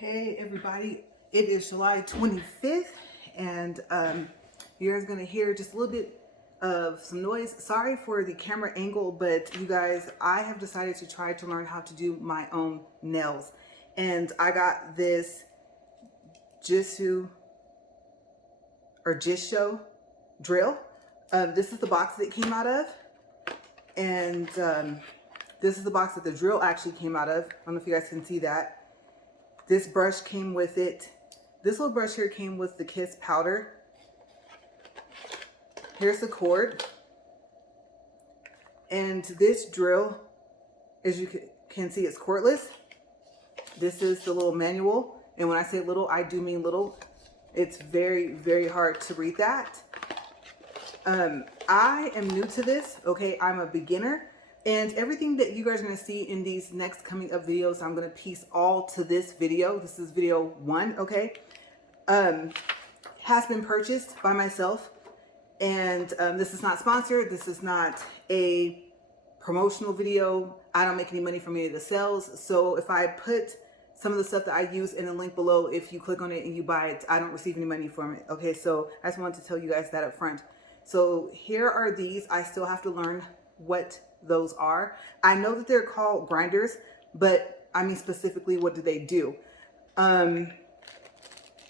Hey everybody, it is July 25th and you guys gonna hear just a little bit of some noise. Sorry for the camera angle, but you guys, I have decided to try to learn how to do my own nails. And I got this JISHO drill. This is the box that it came out of. And this is the box that the drill actually came out of. I don't know if you guys can see that. This brush came with it. This little brush here came with the Kiss powder. Here's the cord. And this drill, as you can see, it's cordless. This is the little manual. And when I say little, I do mean little. It's very, very hard to read that. I am new to this, okay? I'm a beginner. And everything that you guys are going to see in these next coming up videos, I'm going to piece all to this video. This is video 1, okay? Has been purchased by myself. And this is not sponsored. This is not a promotional video. I don't make any money from any of the sales. So if I put some of the stuff that I use in the link below, if you click on it and you buy it, I don't receive any money from it. Okay, so I just wanted to tell you guys that up front. So here are these. I still have to learn what those are. I know that they're called grinders, but I mean specifically, what do they do?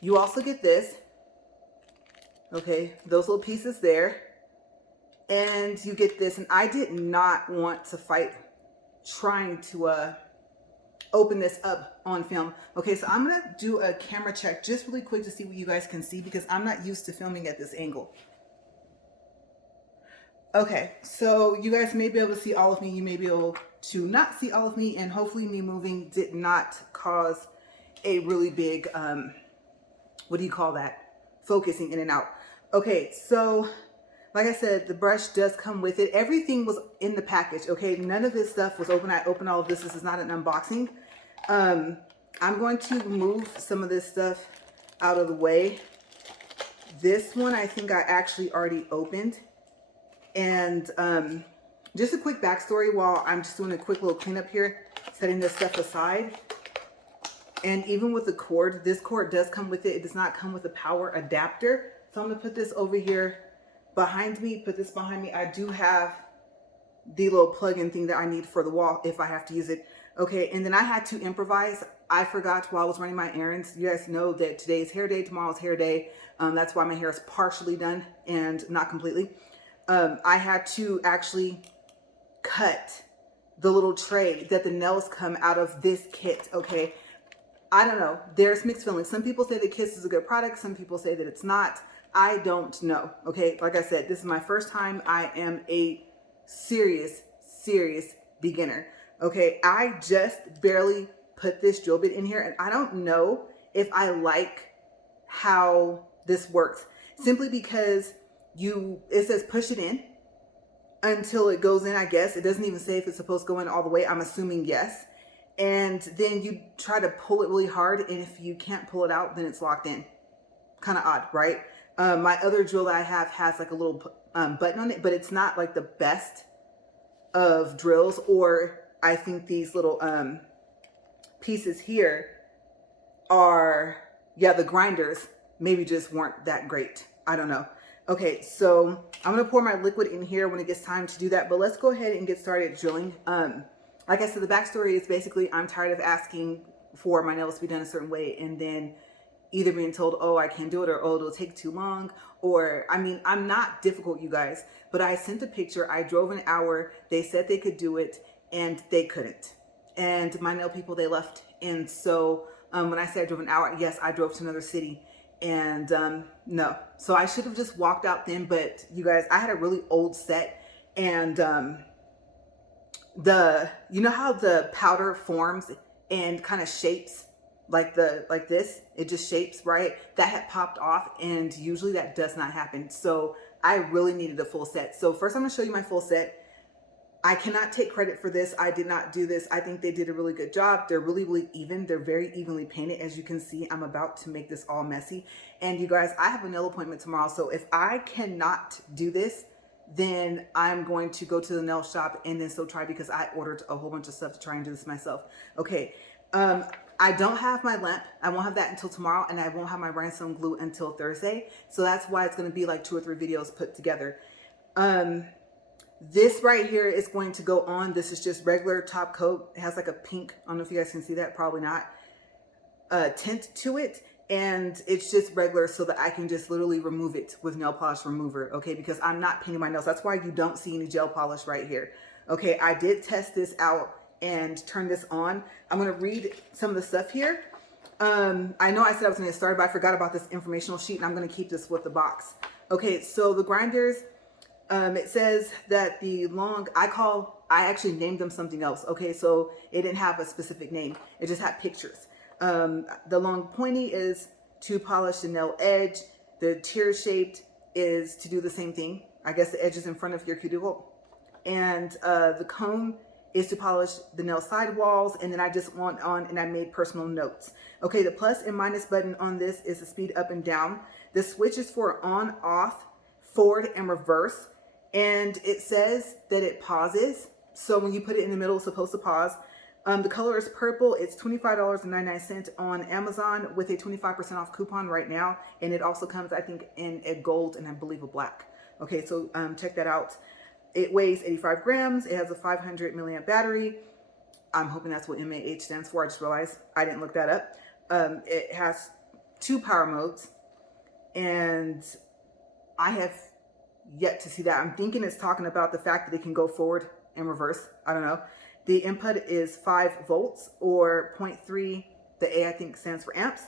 You also get this, okay, those little pieces there, and you get this. And I did not want to fight trying to open this up on film. Okay, so I'm gonna do a camera check just really quick to see what you guys can see, because I'm not used to filming at this angle. Okay, so you guys may be able to see all of me. You may be able to not see all of me, and hopefully me moving did not cause a really big, what do you call that? Focusing in and out. Okay, so like I said, the brush does come with it. Everything was in the package, okay? None of this stuff was open. I opened all of this. This is not an unboxing. I'm going to move some of this stuff out of the way. This one, I think I actually already opened. And just a quick backstory while I'm just doing a quick little cleanup here, setting this stuff aside. And even with the cord, this cord does come with it. It does not come with a power adapter. So I'm going to put this over here behind me, put this behind me. I do have the little plug-in thing that I need for the wall if I have to use it. Okay, and then I had to improvise. I forgot while I was running my errands. You guys know that today is hair day, tomorrow's hair day. That's why my hair is partially done and not completely. I had to actually cut the little tray that the nails come out of this kit, okay? I don't know. There's mixed feelings. Some people say that Kiss is a good product. Some people say that it's not. I don't know, okay? Like I said, this is my first time. I am a serious beginner, okay? I just barely put this drill bit in here, and I don't know if I like how this works, simply because it says push it in until it goes in, I guess. It doesn't even say if it's supposed to go in all the way. I'm assuming yes. And then you try to pull it really hard, and if you can't pull it out, then it's locked in. Kind of odd, right? My other drill that I have has like a little button on it, but it's not like the best of drills. Or I think these little pieces here are, yeah, the grinders maybe just weren't that great. I don't know. Okay, so I'm going to pour my liquid in here when it gets time to do that. But let's go ahead and get started drilling. Like I said, the backstory is basically I'm tired of asking for my nails to be done a certain way, and then either being told, oh, I can't do it, or oh, it'll take too long. Or, I mean, I'm not difficult, you guys, but I sent a picture. I drove an hour. They said they could do it, and they couldn't. And my nail people, they left. And so when I say I drove an hour, yes, I drove to another city. And no, so I should have just walked out then. But you guys, I had a really old set, and you know how the powder forms and kind of shapes like this, it just shapes, right? That had popped off, and usually that does not happen. So I really needed a full set. So first I'm gonna show you my full set. I cannot take credit for this. I did not do this. I think they did a really good job. They're really even. They're very evenly painted. As you can see, I'm about to make this all messy. And you guys, I have a nail appointment tomorrow. So if I cannot do this, then I'm going to go to the nail shop and then still try, because I ordered a whole bunch of stuff to try and do this myself. Okay, I don't have my lamp. I won't have that until tomorrow, and I won't have my rhinestone glue until Thursday. So that's why it's going to be like 2 or 3 videos put together. This right here is going to go on. This is just regular top coat. It has like a pink, I don't know if you guys can see that, probably not, tint to it. And it's just regular so that I can just literally remove it with nail polish remover, okay? Because I'm not painting my nails. That's why you don't see any gel polish right here. Okay, I did test this out and turn this on. I'm gonna read some of the stuff here. I know I said I was gonna get started, but I forgot about this informational sheet, and I'm gonna keep this with the box. Okay, so the grinders, it says that the long, I actually named them something else. Okay, so it didn't have a specific name. It just had pictures. The long pointy is to polish the nail edge. The tear shaped is to do the same thing. I guess the edge is in front of your cuticle. And the cone is to polish the nail sidewalls. And then I just went on and I made personal notes. Okay, the plus and minus button on this is the speed up and down. The switch is for on, off, forward, and reverse. And it says that it pauses. So when you put it in the middle, it's supposed to pause. The color is purple. It's $25.99 on Amazon with a 25% off coupon right now. And it also comes, I think, in a gold and I believe a black. Okay, so check that out. It weighs 85 grams. It has a 500 milliamp battery. I'm hoping that's what MAH stands for. I just realized I didn't look that up. It has 2 power modes. And I have yet to see that. I'm thinking it's talking about the fact that it can go forward and reverse. I don't know. The input is 5 volts or 0.3. The A, I think, stands for amps.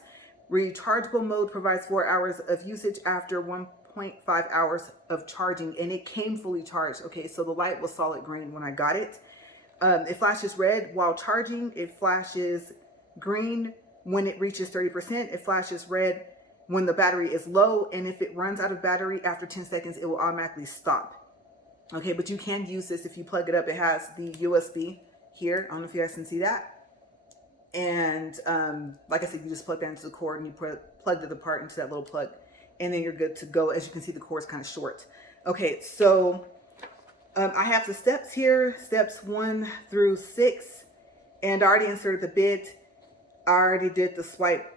Rechargeable mode provides 4 hours of usage after 1.5 hours of charging, and it came fully charged. Okay, so the light was solid green when I got it. It flashes red while charging. It flashes green when it reaches 30%. It flashes red when the battery is low, and if it runs out of battery after 10 seconds, it will automatically stop. Okay, but you can use this if you plug it up. It has the USB here. I don't know if you guys can see that. And like I said, you just plug that into the cord and you plug the part into that little plug, and then you're good to go. As you can see, the cord is kind of short. Okay, so I have the steps here, steps 1 through 6, and I already inserted the bit. I already did the swipe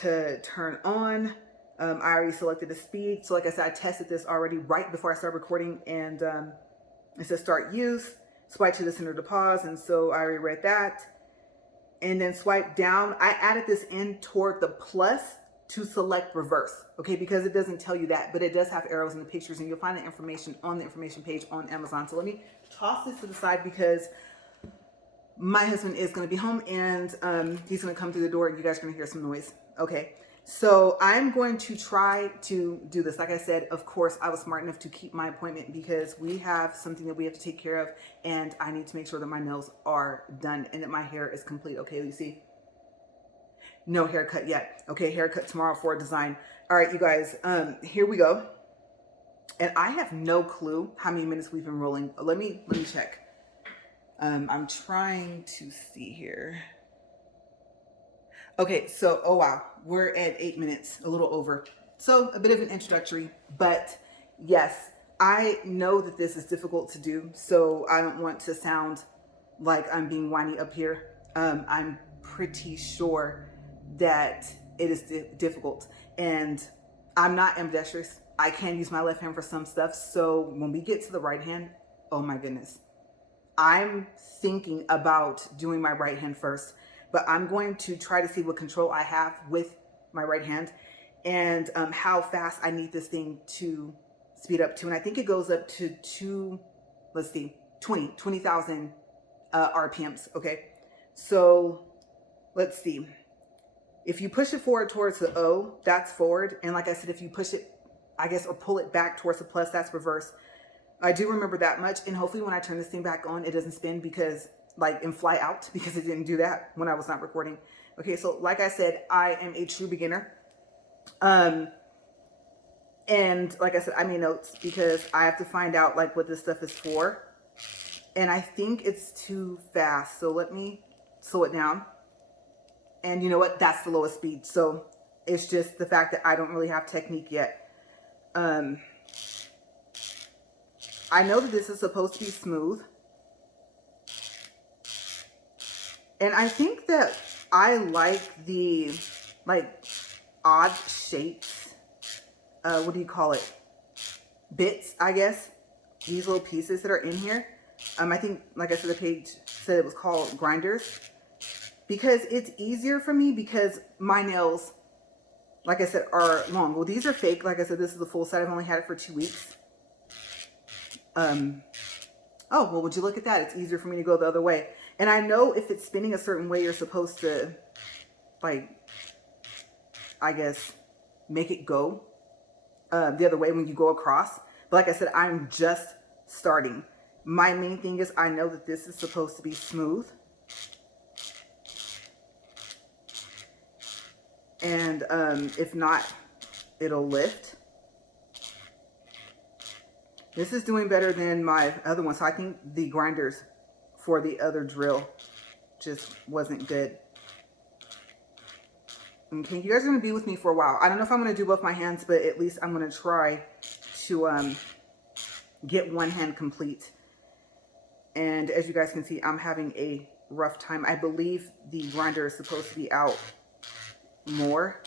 to turn on. I already selected the speed. So like I said, I tested this already right before I started recording, and it says start use, swipe to the center to pause. And so I already read that. And then swipe down. I added this in toward the plus to select reverse. Okay, because it doesn't tell you that, but it does have arrows in the pictures, and you'll find the information on the information page on Amazon. So let me toss this to the side because my husband is going to be home, and he's going to come through the door and you guys are going to hear some noise. Okay. So I'm going to try to do this. Like I said, of course, I was smart enough to keep my appointment because we have something that we have to take care of, and I need to make sure that my nails are done and that my hair is complete. Okay, you see? No haircut yet. Okay, haircut tomorrow for a design. All right, you guys, here we go. And I have no clue how many minutes we've been rolling. Let me check. I'm trying to see here. Okay, so, oh wow, we're at 8 minutes, a little over. So a bit of an introductory, but yes, I know that this is difficult to do, so I don't want to sound like I'm being whiny up here. I'm pretty sure that it is difficult, and I'm not ambidextrous. I can use my left hand for some stuff, so when we get to the right hand, oh my goodness. I'm thinking about doing my right hand first, but I'm going to try to see what control I have with my right hand and how fast I need this thing to speed up to. And I think it goes up to 20,000 RPMs. Okay. So let's see. If you push it forward towards the O, that's forward. And like I said, if you push it, I guess, or pull it back towards the plus, that's reverse. I do remember that much. And hopefully when I turn this thing back on, it doesn't spin because and fly out, because it didn't do that when I was not recording. Okay, so like I said, I am a true beginner. And like I said, I made notes because I have to find out like what this stuff is for. And I think it's too fast. So let me slow it down. And you know what? That's the lowest speed. So it's just the fact that I don't really have technique yet. I know that this is supposed to be smooth. And I think that I like the like odd shapes. What do you call it? Bits, I guess. These little pieces that are in here. I think, like I said, the page said it was called grinders. Because it's easier for me because my nails, like I said, are long. Well, these are fake. Like I said, this is the full set. I've only had it for 2 weeks. Oh, well, would you look at that? It's easier for me to go the other way. And I know if it's spinning a certain way, you're supposed to, like, I guess, make it go the other way when you go across. But like I said, I'm just starting. My main thing is I know that this is supposed to be smooth. And if not, it'll lift. This is doing better than my other one. So I think the grinders for the other drill just wasn't good. Okay, you guys are going to be with me for a while. I don't know if I'm going to do both my hands, but at least I'm going to try to get one hand complete. And as you guys can see, I'm having a rough time. I believe the grinder is supposed to be out more.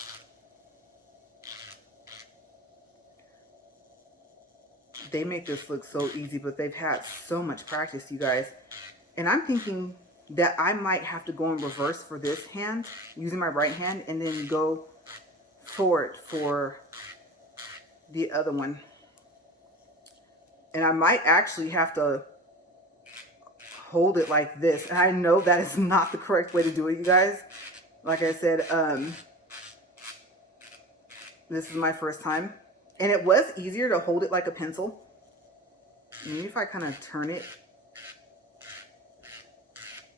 They make this look so easy, but they've had so much practice, you guys. And I'm thinking that I might have to go in reverse for this hand, using my right hand, and then go forward for the other one. And I might actually have to hold it like this. And I know that is not the correct way to do it, you guys. Like I said, this is my first time. And it was easier to hold it like a pencil. Maybe if I kind of turn it.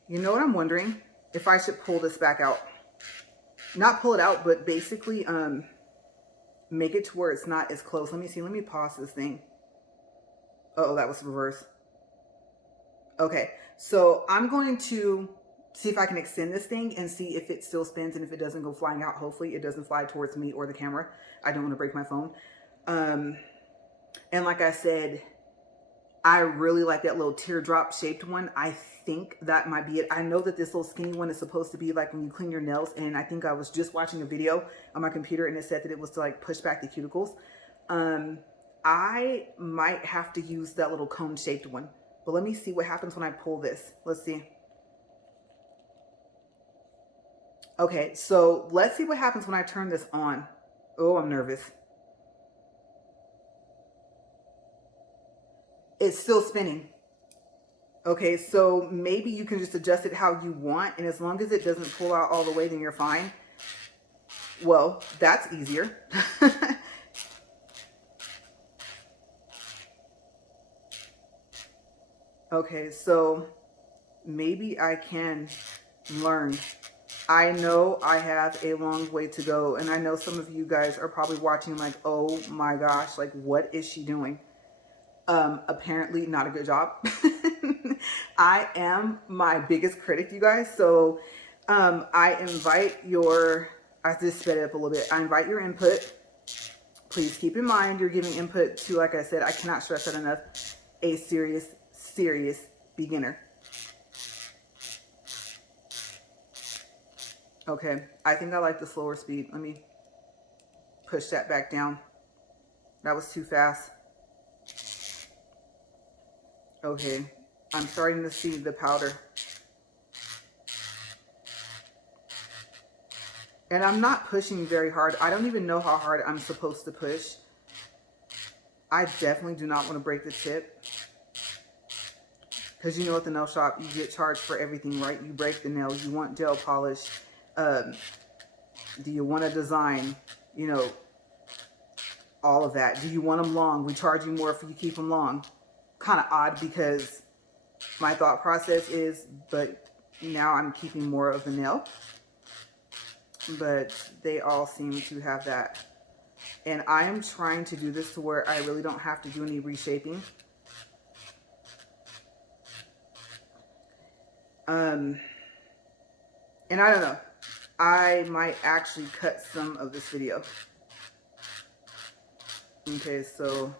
You know what I'm wondering? If I should pull this back out. Not pull it out, but basically make it to where it's not as close. Let me see. Let me pause this thing. Oh, that was reverse. Okay, so I'm going to see if I can extend this thing and see if it still spins, and if it doesn't go flying out. Hopefully it doesn't fly towards me or the camera. I don't want to break my phone. And like I said, I really like that little teardrop shaped one. I think that might be it. I know that this little skinny one is supposed to be like when you clean your nails. And I think I was just watching a video on my computer and it said that it was to like push back the cuticles. I might have to use that little cone shaped one. But let me see what happens when I pull this. Let's see. Okay, so let's see what happens when I turn this on. Oh, I'm nervous. It's still spinning. Okay, so maybe you can just adjust it how you want, and as long as it doesn't pull out all the way, then you're fine. Well, that's easier. Okay, so maybe I can learn. I know I have a long way to go, and I know some of you guys are probably watching like, oh my gosh, like what is she doing? Apparently not a good job. I am my biggest critic, you guys. So I invite your, I just sped it up a little bit. I invite your input. Please keep in mind you're giving input to, like I said, I cannot stress that enough, a serious beginner. Okay, I think I like the slower speed. Let me push that back down. That was too fast. Okay, I'm starting to see the powder. And I'm not pushing very hard. I don't even know how hard I'm supposed to push. I definitely do not want to break the tip. Because you know at the nail shop, you get charged for everything, right? You break the nail, you want gel polish. Do you want a design? You know, all of that. Do you want them long? We charge you more if you keep them long. Kind of odd because my thought process is, but now I'm keeping more of the nail. But they all seem to have that. And I am trying to do this to where I really don't have to do any reshaping. And I don't know. I might actually cut some of this video. Okay, so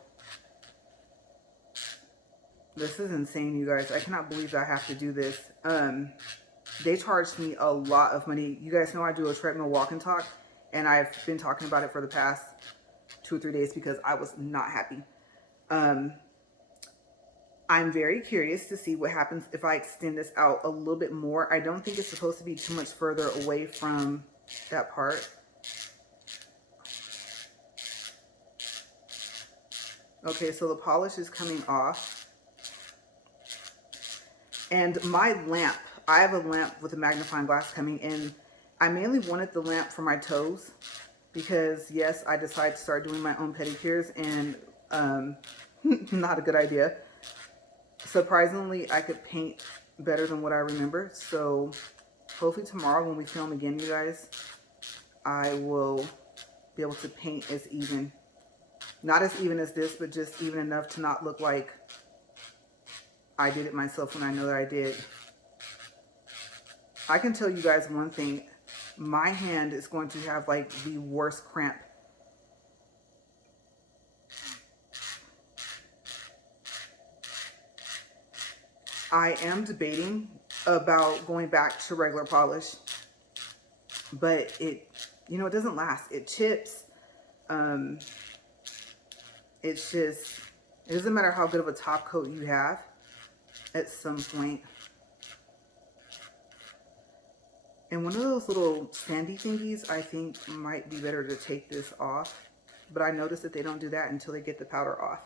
this is insane, you guys. I cannot believe I have to do this. they charged me a lot of money. You guys know I do a treadmill walk and talk, and I've been talking about it for the past 2 or 3 days because I was not happy. I'm very curious to see what happens if I extend this out a little bit more. I don't think it's supposed to be too much further away from that part. Okay, so the polish is coming off. And my lamp, I have a lamp with a magnifying glass coming in. I mainly wanted the lamp for my toes because, yes, I decided to start doing my own pedicures, and not a good idea. Surprisingly, I could paint better than what I remember. So hopefully tomorrow when we film again, you guys, I will be able to paint as even. Not as even as this, but just even enough to not look like I did it myself when I know that I did. I can tell you guys one thing. My hand is going to have like the worst cramp. I am debating about going back to regular polish, but it, you know, it doesn't last. It chips. It's just, it doesn't matter how good of a top coat you have at some point. And one of those little sandy thingies, I think might be better to take this off. But I noticed that they don't do that until they get the powder off.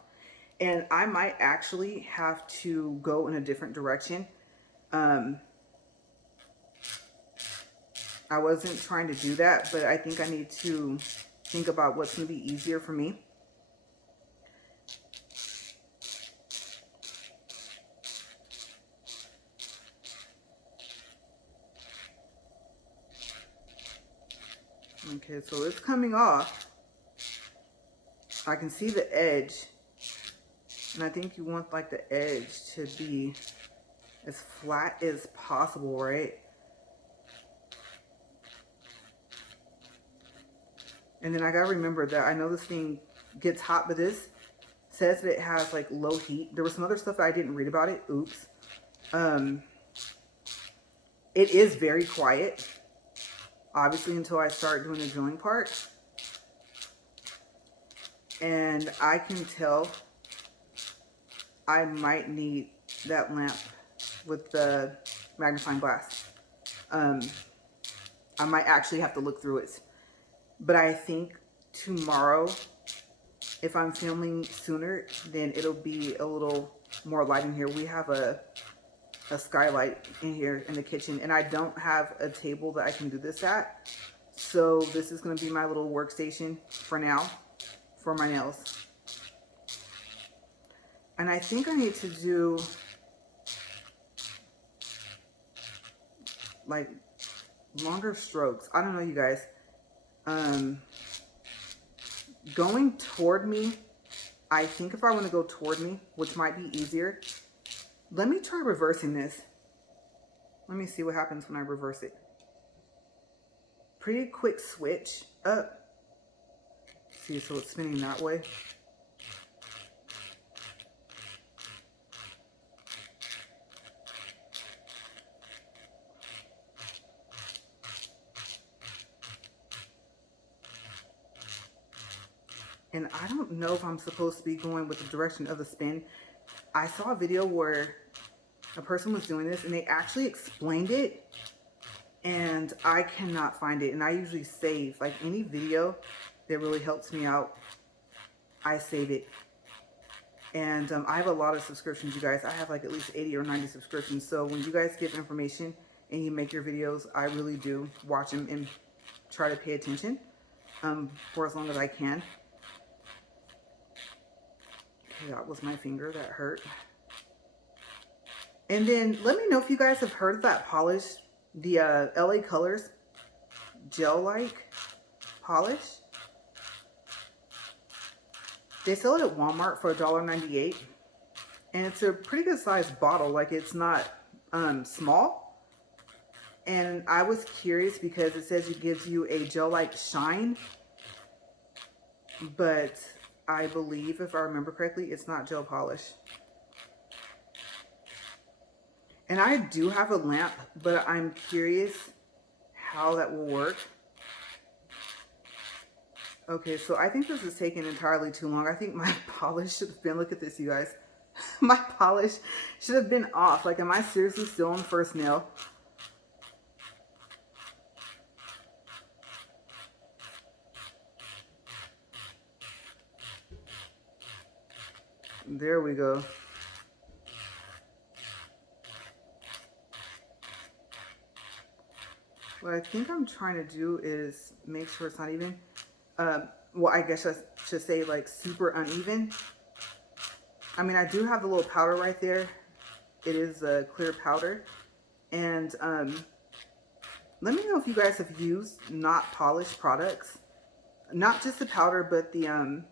And I might actually have to go in a different direction. I wasn't trying to do that, but I think I need to think about what's going to be easier for me. Okay, so it's coming off. I can see the edge. And I think you want like the edge to be as flat as possible, right? And then I gotta remember that I know this thing gets hot, but this says that it has like low heat. There was some other stuff that I didn't read about it. Oops. It is very quiet. Obviously until I start doing the drilling part. And I can tell I might need that lamp with the magnifying glass. I might actually have to look through it. But I think tomorrow, if I'm filming sooner, then it'll be a little more light in here. We have a skylight in here in the kitchen, and I don't have a table that I can do this at. So this is going to be my little workstation for now for my nails. And I think I need to do like longer strokes. I don't know, you guys. Going toward me, I think if I want to go toward me, which might be easier, let me try reversing this. Let me see what happens when I reverse it. Pretty quick switch up. See, so it's spinning that way. And I don't know if I'm supposed to be going with the direction of the spin. I saw a video where a person was doing this and they actually explained it, and I cannot find it. And I usually save, like, any video that really helps me out, I save it. And I have a lot of subscriptions, you guys. I have like at least 80 or 90 subscriptions. So when you guys give information and you make your videos, I really do watch them and try to pay attention for as long as I can. Okay, that was my finger that hurt. And then let me know if you guys have heard of that polish, the LA Colors gel-like polish. They sell it at Walmart for $1.98, and it's a pretty good sized bottle. Like, it's not small. And I was curious because it says it gives you a gel-like shine, but I believe, if I remember correctly, it's not gel polish. And I do have a lamp, but I'm curious how that will work. Okay, so I think this is taking entirely too long. I think my polish should have been, look at this, you guys. My polish should have been off. Like, am I seriously still on the first nail? There we go. What I think I'm trying to do is make sure it's not even, well, I guess I should say like super uneven. I mean, I do have the little powder right there. It is a clear powder. And let me know if you guys have used not polished products. Not just the powder, but the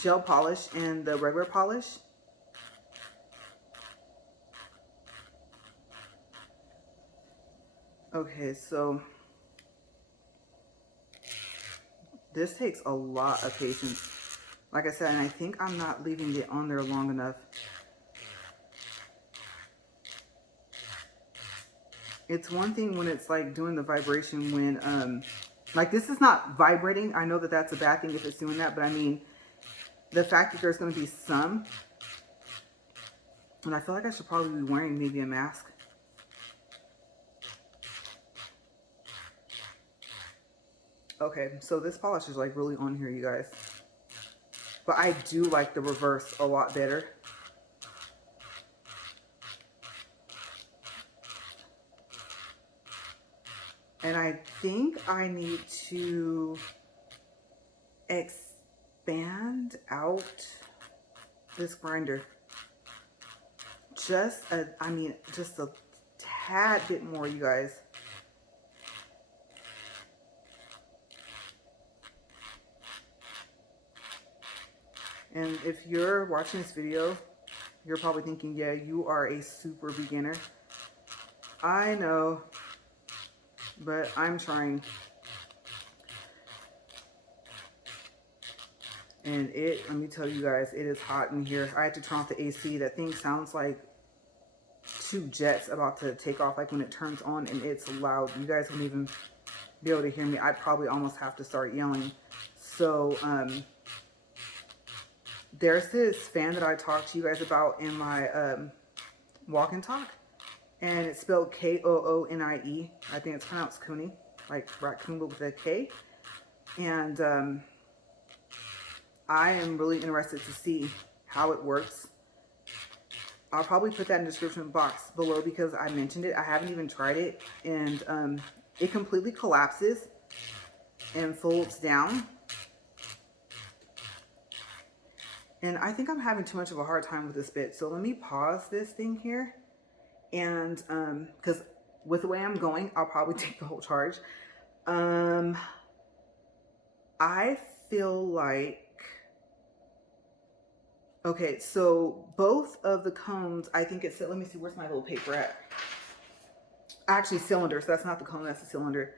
gel polish and the regular polish. Okay, so this takes a lot of patience. Like I said, and I think I'm not leaving it on there long enough. It's one thing when it's like doing the vibration when, like this is not vibrating. I know that that's a bad thing if it's doing that, but I mean, the fact that there's going to be some, and I feel like I should probably be wearing maybe a mask. Okay, so this polish is like really on here, you guys. But I do like the reverse a lot better. And I think I need to expand out this grinder. Just a tad bit more, you guys. And if you're watching this video, you're probably thinking, yeah, you are a super beginner. I know, but I'm trying. And let me tell you guys, it is hot in here. I had to turn off the AC. That thing sounds like two jets about to take off, like when it turns on, and it's loud. You guys won't even be able to hear me. I'd probably almost have to start yelling. So, there's this fan that I talked to you guys about in my walk and talk, and it's spelled K-O-O-N-I-E. I think it's pronounced Koonie, like raccoon but with a K. And I am really interested to see how it works. I'll probably put that in the description box below because I mentioned it. I haven't even tried it, and it completely collapses and folds down. And I think I'm having too much of a hard time with this bit. So let me pause this thing here. And because with the way I'm going, I'll probably take the whole charge. I feel like, okay, so both of the combs, I think it's, let me see, where's my little paper at? Actually, cylinders. That's not the comb, that's the cylinder.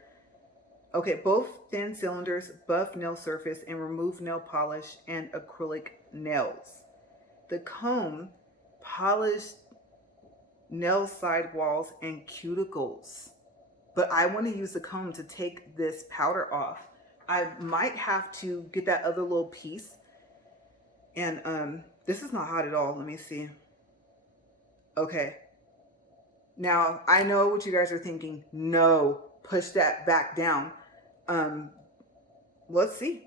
Okay, both thin cylinders, buff nail surface, and remove nail polish and acrylic nails. The comb, polished nail side walls and cuticles. But I want to use the comb to take this powder off. I might have to get that other little piece. And this is not hot at all. Let me see. Okay. Now, I know what you guys are thinking. No, push that back down. Let's see.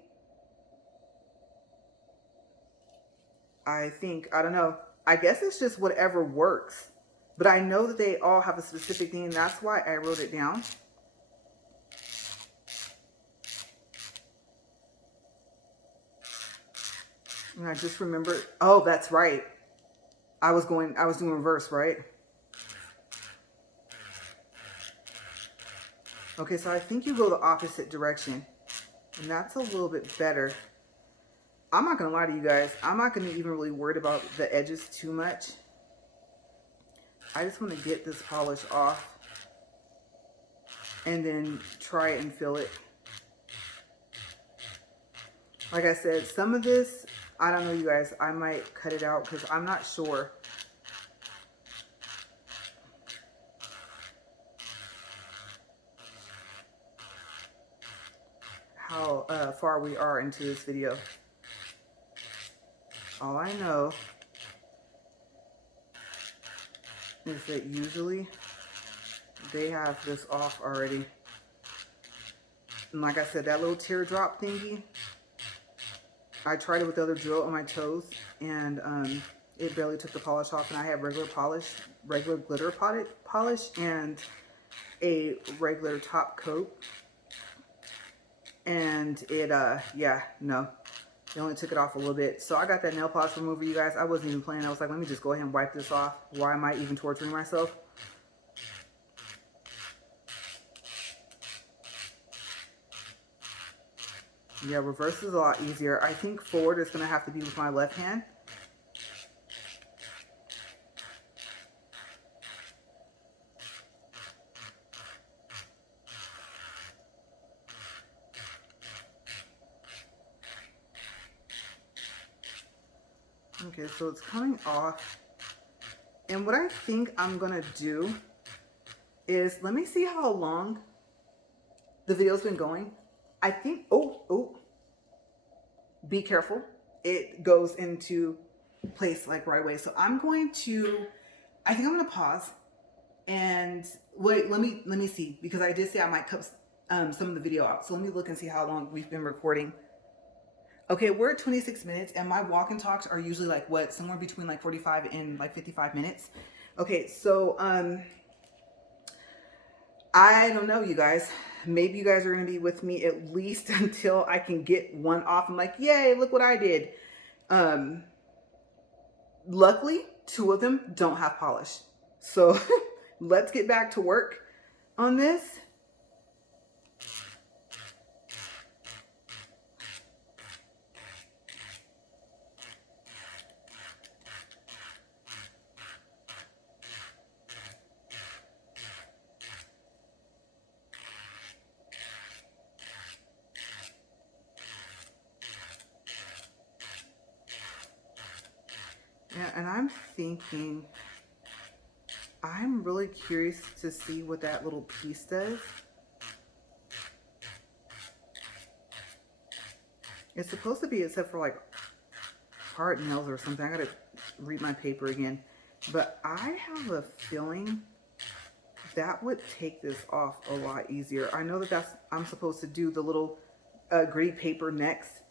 I don't know. I guess it's just whatever works. But I know that they all have a specific thing, and that's why I wrote it down. And I just remembered, oh, that's right. I was doing reverse, right? Okay, so I think you go the opposite direction. And that's a little bit better. I'm not going to lie to you guys. I'm not going to even really worry about the edges too much. I just want to get this polish off. And then try and fill it. Like I said, some of this, I don't know, you guys. I might cut it out because I'm not sure. how far we are into this video. All I know is that usually they have this off already. And like I said, that little teardrop thingy, I tried it with the other drill on my toes, and it barely took the polish off. And I have regular glitter polish, and a regular top coat. And it, yeah, no, it only took it off a little bit. So I got that nail polish remover, you guys. I wasn't even playing. I was like, let me just go ahead and wipe this off. Why am I even torturing myself? Yeah, reverse is a lot easier. I think forward is going to have to be with my left hand. Okay, so it's coming off. And what I think I'm going to do is, let me see how long the video's been going. I think, oh, be careful. It goes into place like right away. So I'm going to, I think I'm going to pause and wait, let me see, because I did say I might cut some of the video out. So let me look and see how long we've been recording. Okay, we're at 26 minutes, and my walk and talks are usually like what, somewhere between like 45 and like 55 minutes. Okay, so I don't know, you guys. Maybe you guys are going to be with me at least until I can get one off. I'm like, yay, look what I did. Luckily, 2 of them don't have polish. So let's get back to work on this. Yeah, and I'm thinking, I'm really curious to see what that little piece does. It's supposed to be, except for like hard nails or something. I gotta read my paper again. But I have a feeling that would take this off a lot easier. I know that I'm supposed to do the little gritty paper next,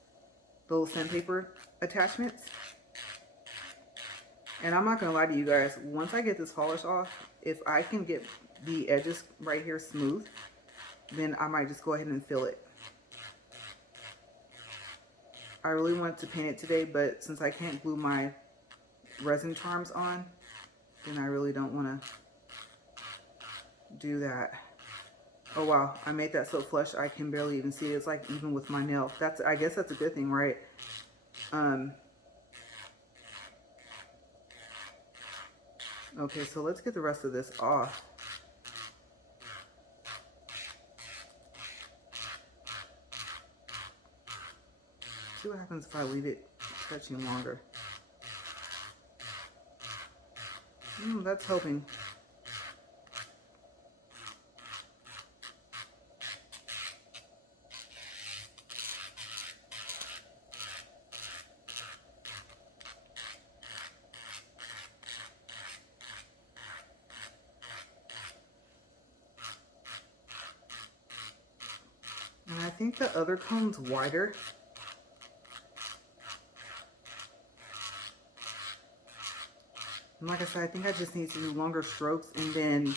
the little sandpaper attachments. And I'm not gonna lie to you guys, once I get this polish off, if I can get the edges right here smooth, then I might just go ahead and fill it. I really wanted to paint it today, but since I can't glue my resin charms on, then I really don't want to do that. Oh wow, I made that so flush I can barely even see it. It's like even with my nail. I guess that's a good thing, right? Okay, so let's get the rest of this off. See what happens if I leave it touching longer. That's helping. And I think the other cone's wider. And like I said, I think I just need to do longer strokes, and then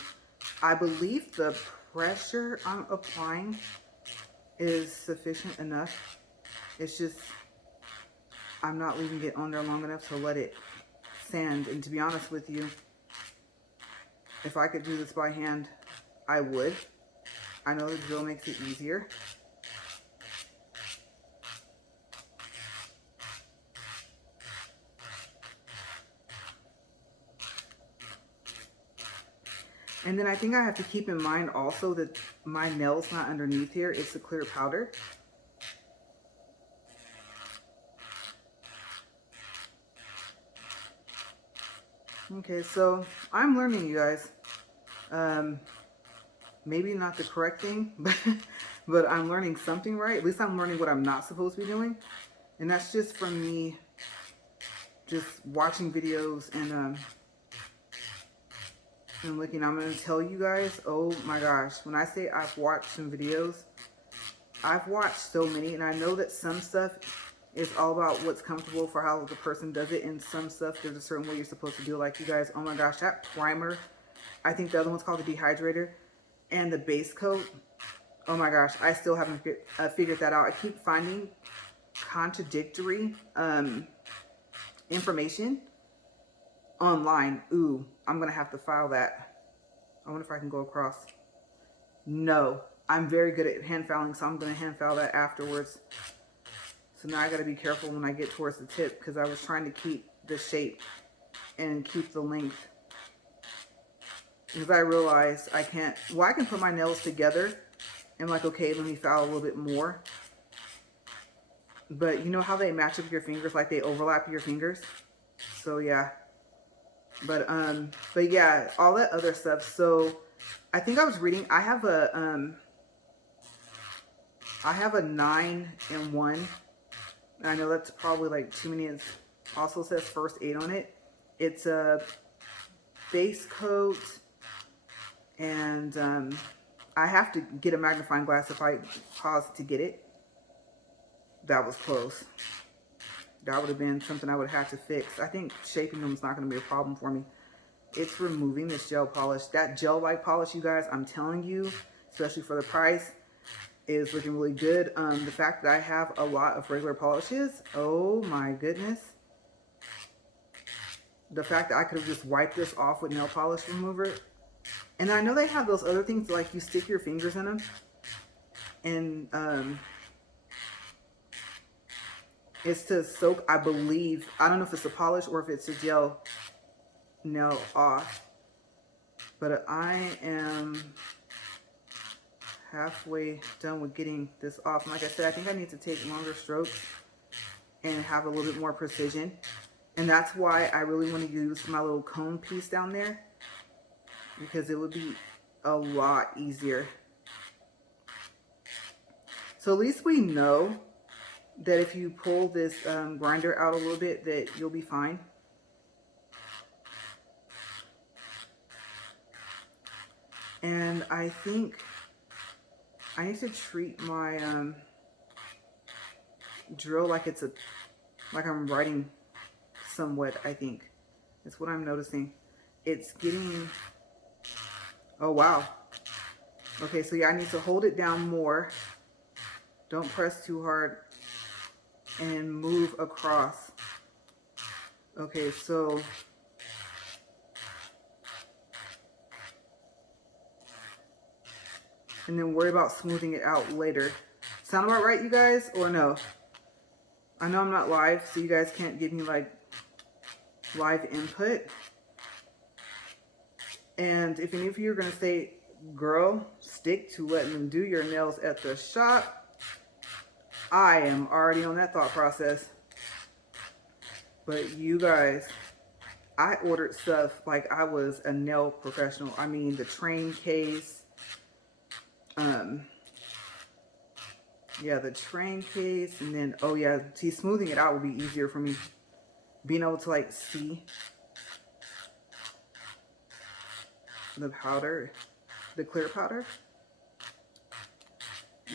I believe the pressure I'm applying is sufficient enough. It's just I'm not leaving it on there long enough to let it sand. And to be honest with you, if I could do this by hand, I would. I know the drill makes it easier. And then I think I have to keep in mind also that my nail's not underneath here. It's the clear powder. Okay, so I'm learning, you guys. Maybe not the correct thing, But I'm learning something right. At least I'm learning what I'm not supposed to be doing. And that's just from me just watching videos and looking. I'm going to tell you guys, oh my gosh, when I say I've watched some videos, I've watched so many, and I know that some stuff is all about what's comfortable for how the person does it, and some stuff there's a certain way you're supposed to do it. Like you guys, oh my gosh, that primer, I think the other one's called the dehydrator, and the base coat, oh my gosh, I still haven't figured that out. I keep finding contradictory information online. Ooh, I'm gonna have to file that. I wonder if I can go across. No, I'm very good at hand filing, so I'm gonna hand file that afterwards. So now I gotta be careful when I get towards the tip, because I was trying to keep the shape and keep the length, because I realized I can't, well, I can put my nails together and like, okay, let me file a little bit more. But you know how they match up your fingers, like they overlap your fingers? So yeah. But yeah, all that other stuff. So I think I was reading, I have a 9-in-1. I know that's probably like too many. It also says first aid on it. It's a base coat, and I have to get a magnifying glass if I pause to get it. That was close. That would have been something I would have had to fix. I think shaping them is not going to be a problem for me. It's removing this gel polish. That gel-like polish, you guys, I'm telling you, especially for the price, is looking really good. The fact that I have a lot of regular polishes, oh my goodness. The fact that I could have just wiped this off with nail polish remover. And I know they have those other things, like you stick your fingers in them. And it's to soak, I believe, I don't know if it's a polish or if it's a gel nail off. But I am halfway done with getting this off. And like I said, I think I need to take longer strokes and have a little bit more precision. And that's why I really want to use my little cone piece down there, because it would be a lot easier. So at least we know that if you pull this grinder out a little bit, that you'll be fine. And I think I need to treat my drill like it's like I'm writing somewhat. I think it's what I'm noticing. It's getting, oh wow. Okay, so yeah, I need to hold it down more. Don't press too hard, and move across. Okay, so and then worry about smoothing it out later. Sound about right, you guys, or no? I know I'm not live, so you guys can't give me like live input. And if any of you are gonna say, girl, stick to letting them do your nails at the shop, I am already on that thought process. But you guys, I ordered stuff like I was a nail professional. I mean, the train case, yeah, the train case, and then, oh yeah, see, smoothing it out would be easier for me. Being able to like see the powder, the clear powder.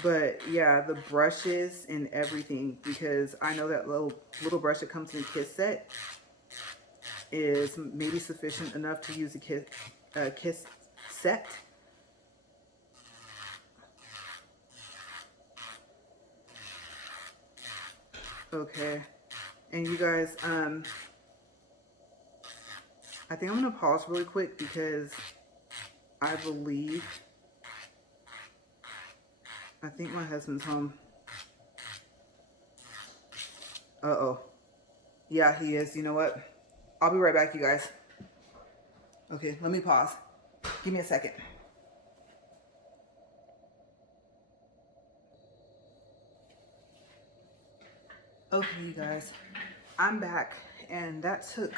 But yeah, the brushes and everything, because I know that little brush that comes in a kit set is maybe sufficient enough to use a kit set. Okay, and you guys, I think I'm gonna pause really quick because I think my husband's home. Uh-oh. Yeah, he is. You know what? I'll be right back, you guys. Okay, let me pause. Give me a second. Okay, you guys, I'm back, and that took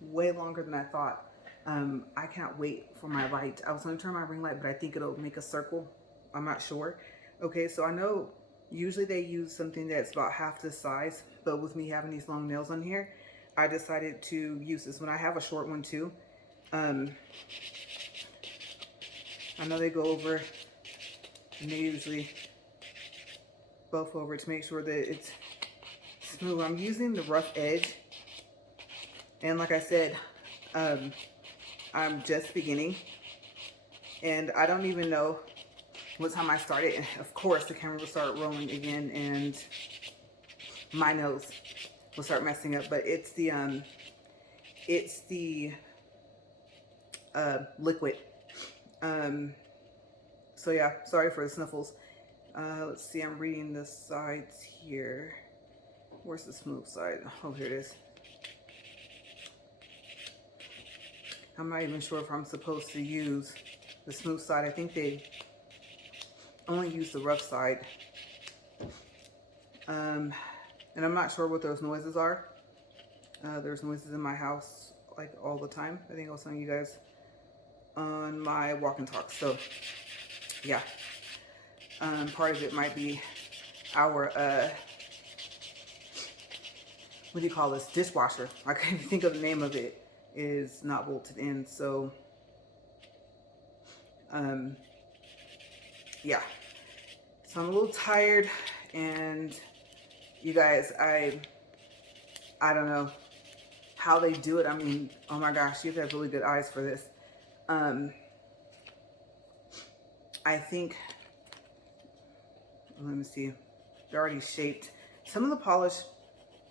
way longer than I thought. I can't wait for my light. I was going to turn my ring light, but I think it'll make a circle. I'm not sure. Okay, so I know usually they use something that's about half this size, but with me having these long nails on here, I decided to use this one. I have a short one too. I know they go over, and they usually buff over to make sure that it's smooth. I'm using the rough edge, and like I said, I'm just beginning, and I don't even know what time I started. And of course, the camera will start rolling again, and my nose will start messing up. But it's the liquid. So yeah, sorry for the sniffles. Let's see, I'm reading the sides here. Where's the smooth side? Oh, here it is. I'm not even sure if I'm supposed to use the smooth side. I think they only use the rough side. And I'm not sure what those noises are. There's noises in my house like all the time. I think I was telling you guys on my walk and talk. So yeah, part of it might be our what do you call this, dishwasher. I can't even think of the name of it, is not bolted in. So yeah, so I'm a little tired, and you guys, I don't know how they do it. I mean, oh my gosh, you have really good eyes for this. I think, let me see, they're already shaped. Some of the polish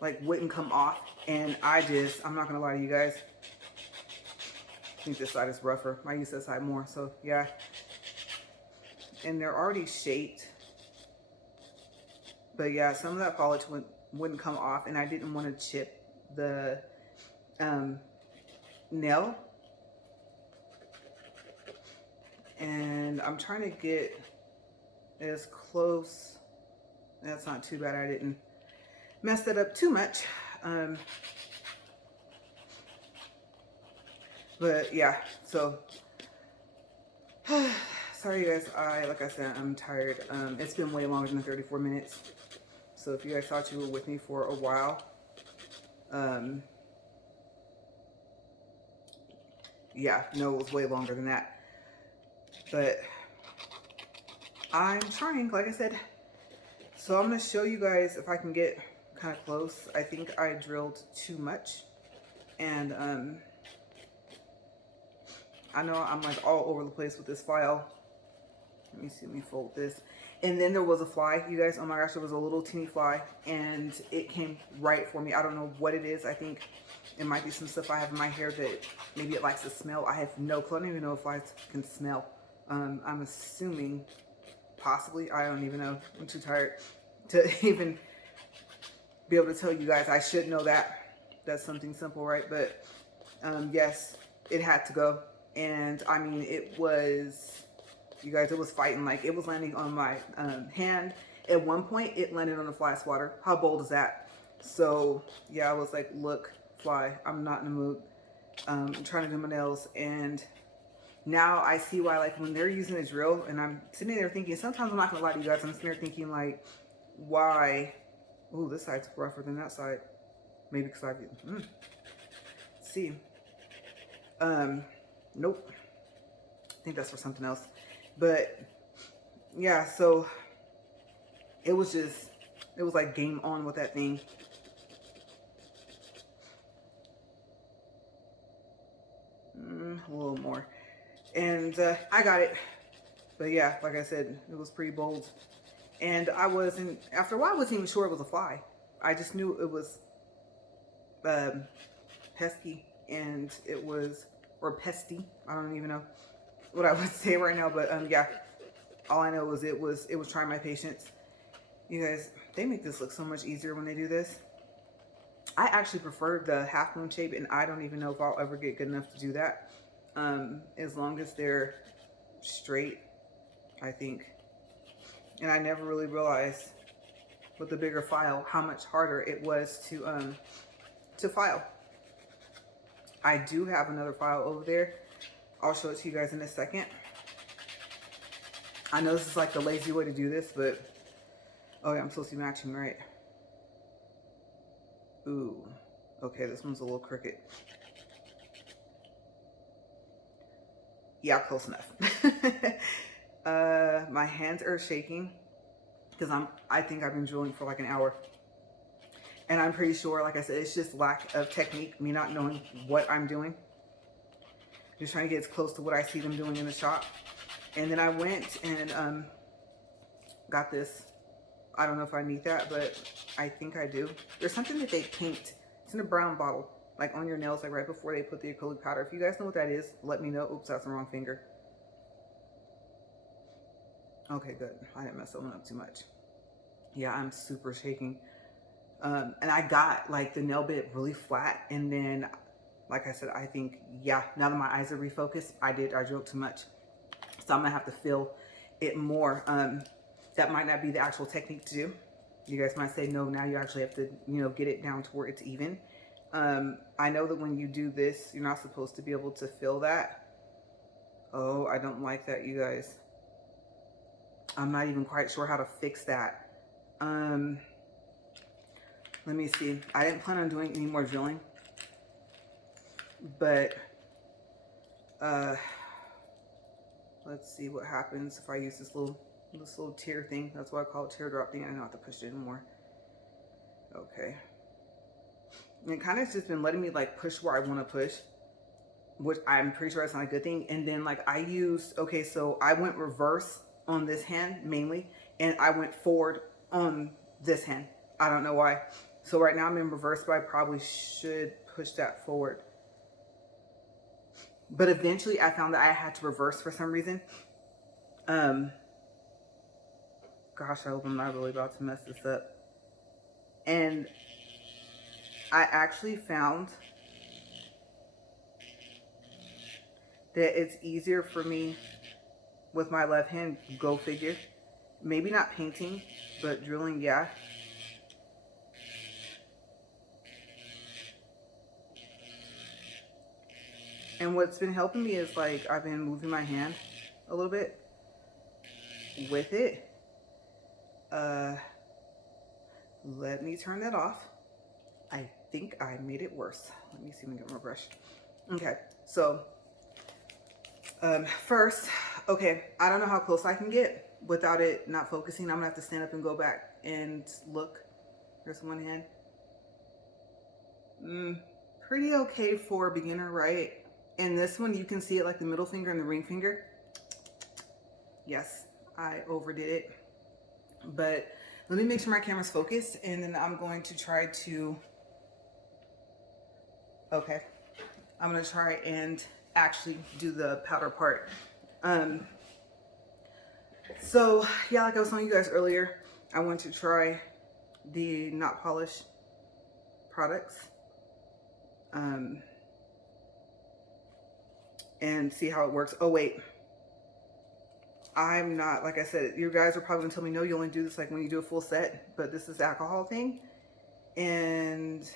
like wouldn't come off, and I'm not gonna lie to you guys, I think this side is rougher. I use this side more, so yeah. And they're already shaped, but yeah, some of that polish wouldn't come off, and I didn't want to chip the nail. And I'm trying to get as close. That's not too bad. I didn't mess that up too much. But yeah, so sorry you guys, like I said, I'm tired. It's been way longer than 34 minutes. So if you guys thought you were with me for a while, yeah, no, it was way longer than that. But I'm trying, like I said. So I'm going to show you guys if I can get kind of close. I think I drilled too much, and I know I'm like all over the place with this file. Let me see, let me fold this. And then there was a fly, you guys. Oh my gosh, there was a little teeny fly, and it came right for me. I don't know what it is. I think it might be some stuff I have in my hair that maybe it likes to smell. I have no clue. I don't even know if flies can smell. I'm assuming possibly. I don't even know. I'm too tired to even be able to tell you guys. I should know that. That's something simple, right? But yes, it had to go. And I mean, it was, you guys, it was fighting. Like, it was landing on my hand. At one point, it landed on a fly swatter. How bold is that? So yeah, I was like, look, fly, I'm not in the mood. I'm trying to do my nails, and now I see why, like, when they're using a drill, and I'm sitting there thinking, sometimes I'm not gonna lie to you guys, I'm sitting there thinking like, why? Oh, this side's rougher than that side. Maybe because I've see. Nope. I think that's for something else. But yeah, so it was like game on with that thing. A little more. And I got it. But yeah, like I said, it was pretty bold. And after a while, I wasn't even sure it was a fly. I just knew it was pesky, and it was, or pesty. I don't even know what I would say right now, but yeah, all I know was it was trying my patience. You guys, they make this look so much easier when they do this. I actually prefer the half moon shape, and I don't even know if I'll ever get good enough to do that. As long as they're straight, I think. And I never really realized with the bigger file how much harder it was to file. I do have another file over there. I'll show it to you guys in a second. I know this is like the lazy way to do this, but oh yeah, I'm supposed to be matching, right? Ooh, okay, this one's a little crooked. Yeah, close enough. My hands are shaking because I think I've been drilling for like an hour. And I'm pretty sure, like I said, it's just lack of technique, me not knowing what I'm doing. Just trying to get as close to what I see them doing in the shop. And then I went and got this. I don't know if I need that, but I think I do. There's something that they paint. It's in a brown bottle, like on your nails, like right before they put the acrylic powder. If you guys know what that is, let me know. Oops, that's the wrong finger. Okay, good. I didn't mess that one up too much. Yeah, I'm super shaking. And I got like the nail bit really flat. And then, like I said, I think, yeah, now that my eyes are refocused, I drilled too much. So I'm gonna have to feel it more. That might not be the actual technique to do. You guys might say, no, now you actually have to, you know, get it down to where it's even. I know that when you do this, you're not supposed to be able to feel that. Oh, I don't like that, you guys. I'm not even quite sure how to fix that. Let me see. I didn't plan on doing any more drilling, but let's see what happens if I use this little tear thing. That's why I call it teardrop thing. I don't have to push it anymore. Okay. And it kind of just been letting me like push where I want to push, which I'm pretty sure that's not a good thing. And then like I used, okay, so I went reverse on this hand mainly, and I went forward on this hand. I don't know why. So right now I'm in reverse, but I probably should push that forward. But eventually I found that I had to reverse for some reason. Gosh, I hope I'm not really about to mess this up. And I actually found that it's easier for me with my left hand, go figure. Maybe not painting, but drilling, yeah. And what's been helping me is like I've been moving my hand a little bit with it. Let me turn that off. I think I made it worse. Let me see if I can get my brush. Okay, so first, okay, I don't know how close I can get without it not focusing. I'm gonna have to stand up and go back and look. There's one hand. Pretty okay for a beginner, right? And this one, you can see it like the middle finger and the ring finger. Yes, I overdid it. But let me make sure my camera's focused, and then I'm going to try to, okay, I'm gonna try and actually do the powder part. So yeah, like I was telling you guys earlier, I want to try the not polish products. And see how it works. Oh wait, I'm not, like I said, you guys are probably gonna tell me, no, you only do this like when you do a full set, but this is alcohol thing. And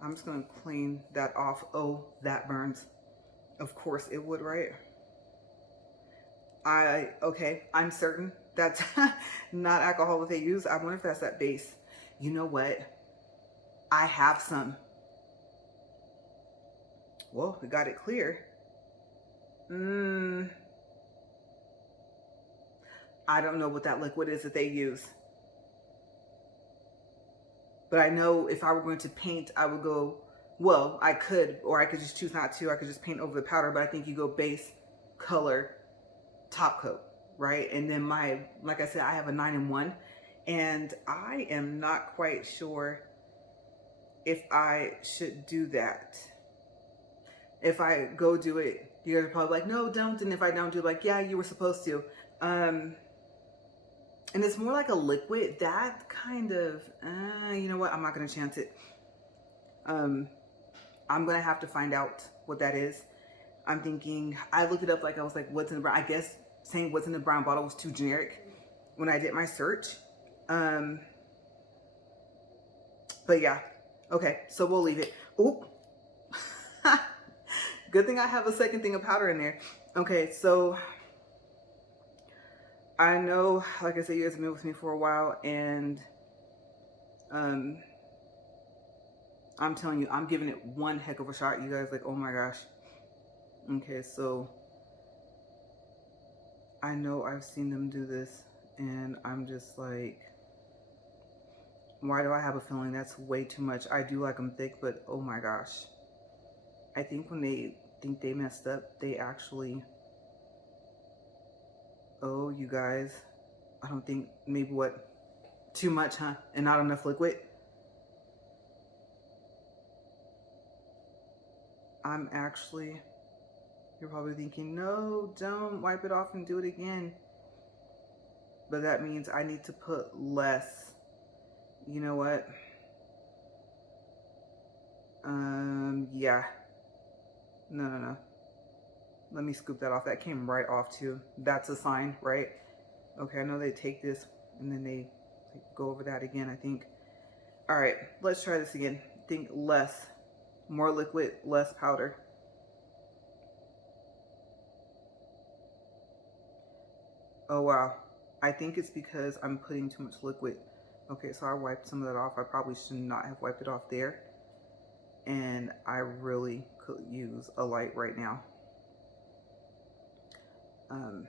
I'm just gonna clean that off. Oh, that burns. Of course it would, right? Okay, I'm certain that's not alcohol that they use. I wonder if that's that base. You know what? I have some. Well, we got it clear. I don't know what that liquid is that they use. But I know if I were going to paint, I would go, well, I could, or I could just choose not to. I could just paint over the powder, but I think you go base, color, top coat, right? And then like I said, I have a 9-in-1, and I am not quite sure if I should do that. If I go do it, you guys are probably like, no, don't. And if I don't do it, like, yeah, you were supposed to. And it's more like a liquid. That kind of, you know what? I'm not going to chance it. I'm going to have to find out what that is. I'm thinking, I looked it up, like I was like, what's in the brown? I guess saying what's in the brown bottle was too generic when I did my search. But yeah. Okay, so we'll leave it. Oop. Good thing I have a second thing of powder in there. Okay, so I know, like I said, you guys have been with me for a while, and um, I'm telling you, I'm giving it one heck of a shot. You guys, like, oh my gosh. Okay, so I know I've seen them do this, and I'm just like, why do I have a feeling that's way too much? I do like them thick, but oh my gosh. I think when they think they messed up, they actually, oh, you guys, I don't think, maybe what, too much, huh? And not enough liquid? I'm actually, you're probably thinking, no, don't wipe it off and do it again. But that means I need to put less. You know what? Yeah. No. Let me scoop that off. That came right off too. That's a sign, right? Okay, I know they take this and then they go over that again, I think. All right, let's try this again. Think less. More liquid, less powder. Oh, wow. I think it's because I'm putting too much liquid. Okay, so I wiped some of that off. I probably should not have wiped it off there. And I really could use a light right now. Um,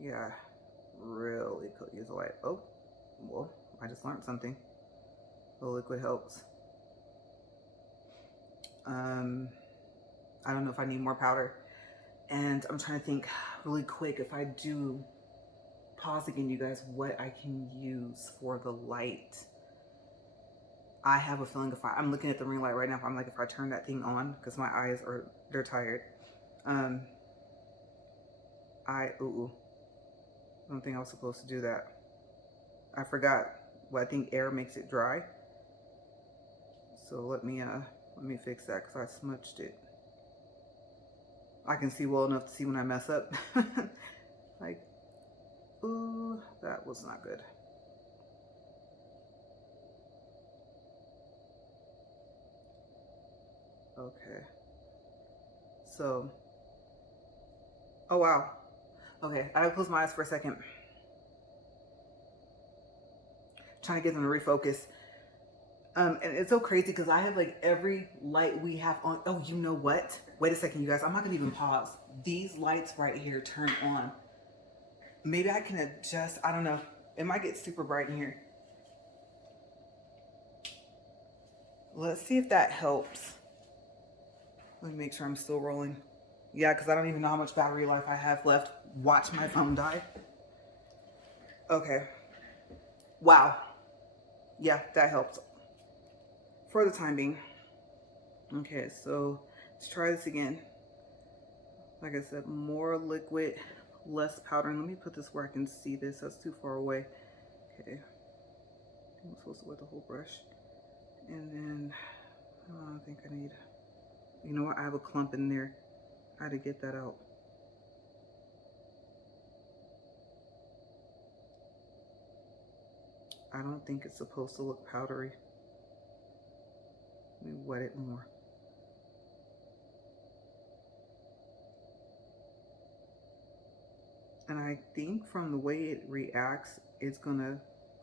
yeah, really could use a light. Oh, well, I just learned something. The liquid helps. I don't know if I need more powder. And I'm trying to think really quick if I do pause again, you guys, what I can use for the light. I have a feeling I'm looking at the ring light right now. I'm like, if I turn that thing on, because my eyes they're tired. I don't think I was supposed to do that. I forgot. Well, I think air makes it dry. So let me fix that because I smudged it. I can see well enough to see when I mess up. Like, ooh, that was not good. Okay. So, oh wow. Okay, I gotta close my eyes for a second. Trying to get them to refocus. And it's so crazy because I have like every light we have on. Oh, you know what? Wait a second, you guys. I'm not gonna even pause. These lights right here turn on. Maybe I can adjust. I don't know. It might get super bright in here. Let's see if that helps. Let me make sure I'm still rolling. Yeah, because I don't even know how much battery life I have left. Watch my phone die. Okay. Wow. Yeah, that helps for the time being. Okay, so let's try this again. Like I said, more liquid, less powder. And let me put this where I can see this. That's too far away. Okay. I'm supposed to wet the whole brush. And then, I think I need, you know what? I have a clump in there. I had to get that out. I don't think it's supposed to look powdery. Let me wet it more. And I think from the way it reacts, it's gonna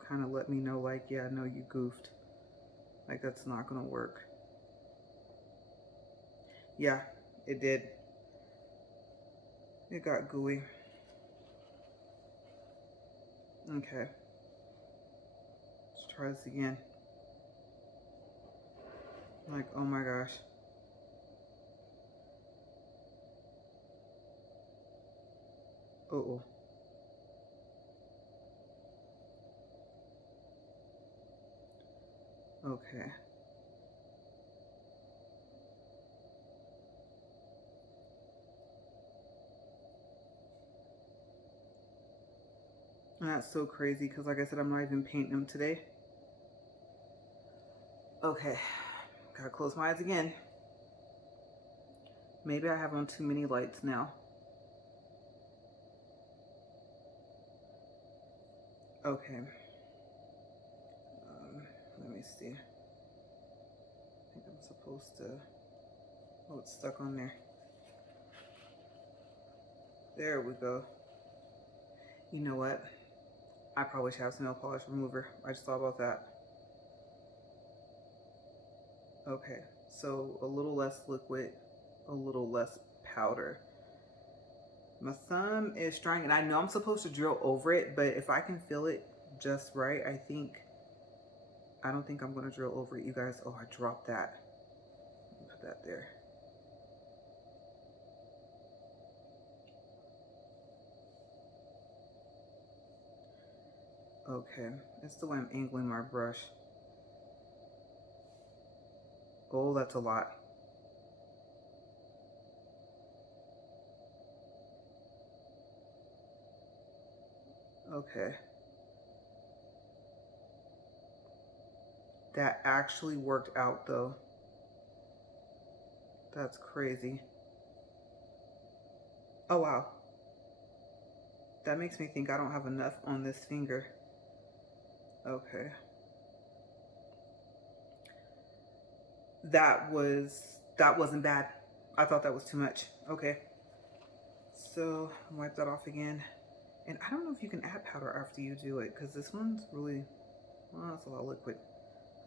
kind of let me know like, yeah, no, you goofed. Like that's not gonna work. Yeah, it did. It got gooey. Okay. Let's try this again. Like, oh my gosh. Uh-oh. Okay. And that's so crazy because like I said, I'm not even painting them today. Okay. Gotta close my eyes again. Maybe I have on too many lights now. Okay. Let me see. I think I'm supposed to, oh, it's stuck on there. There we go. You know what? I probably should have some nail polish remover. I just thought about that. Okay, so a little less liquid, a little less powder. My thumb is trying, and I know I'm supposed to drill over it, but if I can feel it just right, I don't think I'm gonna drill over it, you guys. Oh, I dropped that. Put that there. Okay, that's the way I'm angling my brush. Oh, that's a lot. Okay. That actually worked out though. That's crazy. Oh wow. That makes me think I don't have enough on this finger. Okay. That wasn't bad. I thought that was too much. Okay. So wipe that off again. And I don't know if you can add powder after you do it, because this one's really, well, that's a lot of liquid.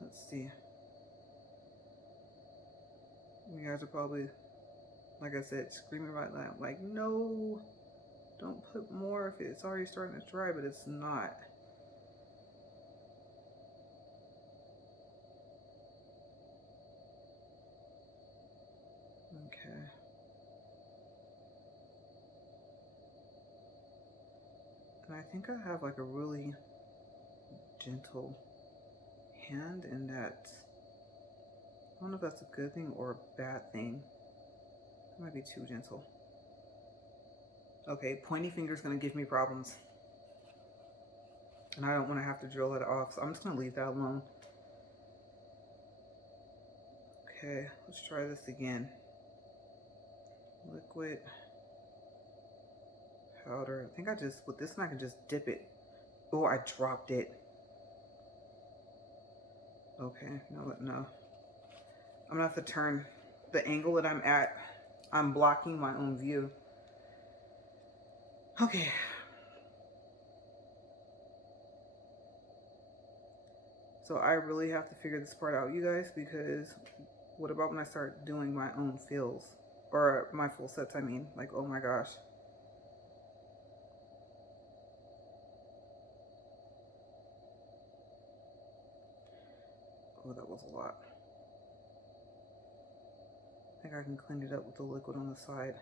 Let's see. You guys are probably, like I said, screaming right now, like, no, don't put more if it's already starting to dry, but it's not. Okay. And I think I have like a really gentle hand in that. I don't know if that's a good thing or a bad thing. It might be too gentle. Okay, pointy finger's gonna give me problems. And I don't wanna have to drill it off, so I'm just gonna leave that alone. Okay, let's try this again. Liquid, powder. I think I just, with this one I can just dip it. Oh, I dropped it. Okay, no. I'm gonna have to turn the angle that I'm at. I'm blocking my own view. Okay. So I really have to figure this part out, you guys, because what about when I start doing my own fills? Or my full sets, I mean. Like, oh my gosh. Oh, that was a lot. I think I can clean it up with the liquid on the side.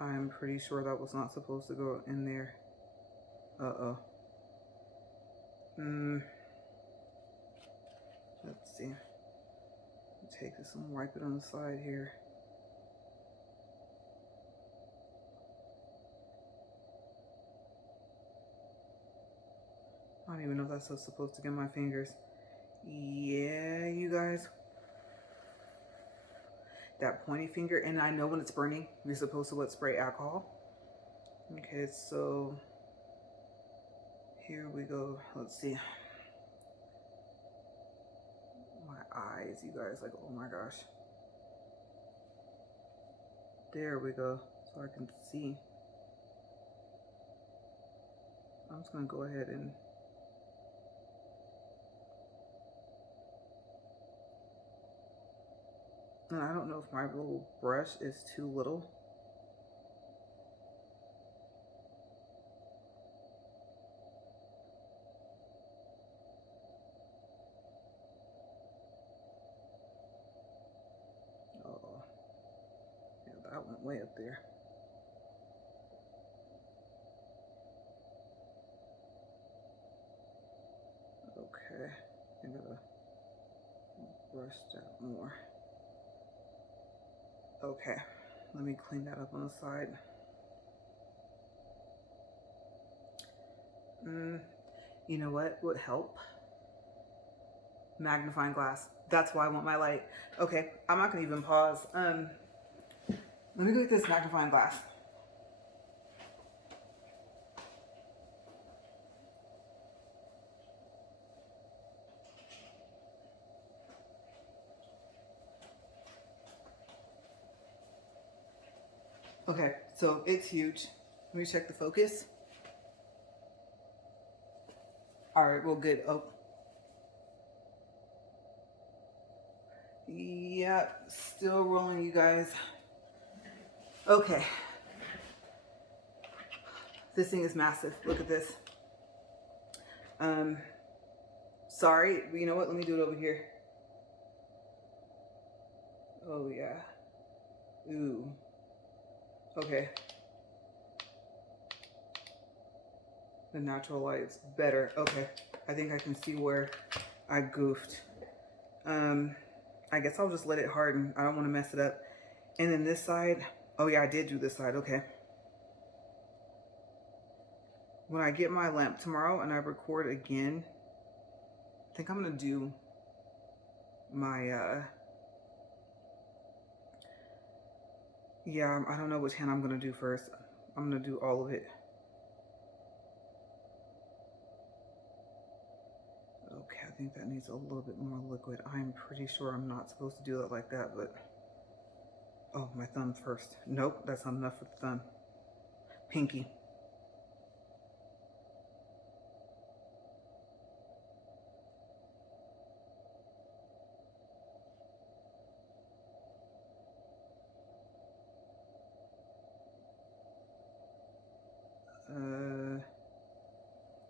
I'm pretty sure that was not supposed to go in there. Uh-oh. Let's see. Take this and wipe it on the side here. I don't even know if that's supposed to get my fingers. Yeah, you guys. That pointy finger, and I know when it's burning, you're supposed to spray alcohol. Okay, so here we go. Let's see. My eyes, you guys, like, oh my gosh. There we go, so I can see. I'm just gonna go ahead and I don't know if my little brush is too little. Oh, yeah, that went way up there. Okay, I gotta brush that more. Okay, let me clean that up on the side. You know what would help? Magnifying glass. That's why I want my light. Okay, I'm not gonna even pause. Let me go get this magnifying glass. Okay, so it's huge. Let me check the focus. All right, well, good. Oh, yeah, still rolling, you guys. Okay, this thing is massive. Look at this. Sorry, but you know what? Let me do it over here. Oh yeah. Ooh. Okay. The natural light's better. Okay. I think I can see where I goofed. I guess I'll just let it harden. I don't want to mess it up. And then this side. Oh yeah, I did do this side. Okay. When I get my lamp tomorrow and I record again, I think I'm gonna do my yeah, I don't know which hand I'm gonna do first. I'm gonna do all of it. Okay, I think that needs a little bit more liquid. I'm pretty sure I'm not supposed to do it like that, but oh, my thumb first. Nope, that's not enough for the thumb. Pinky.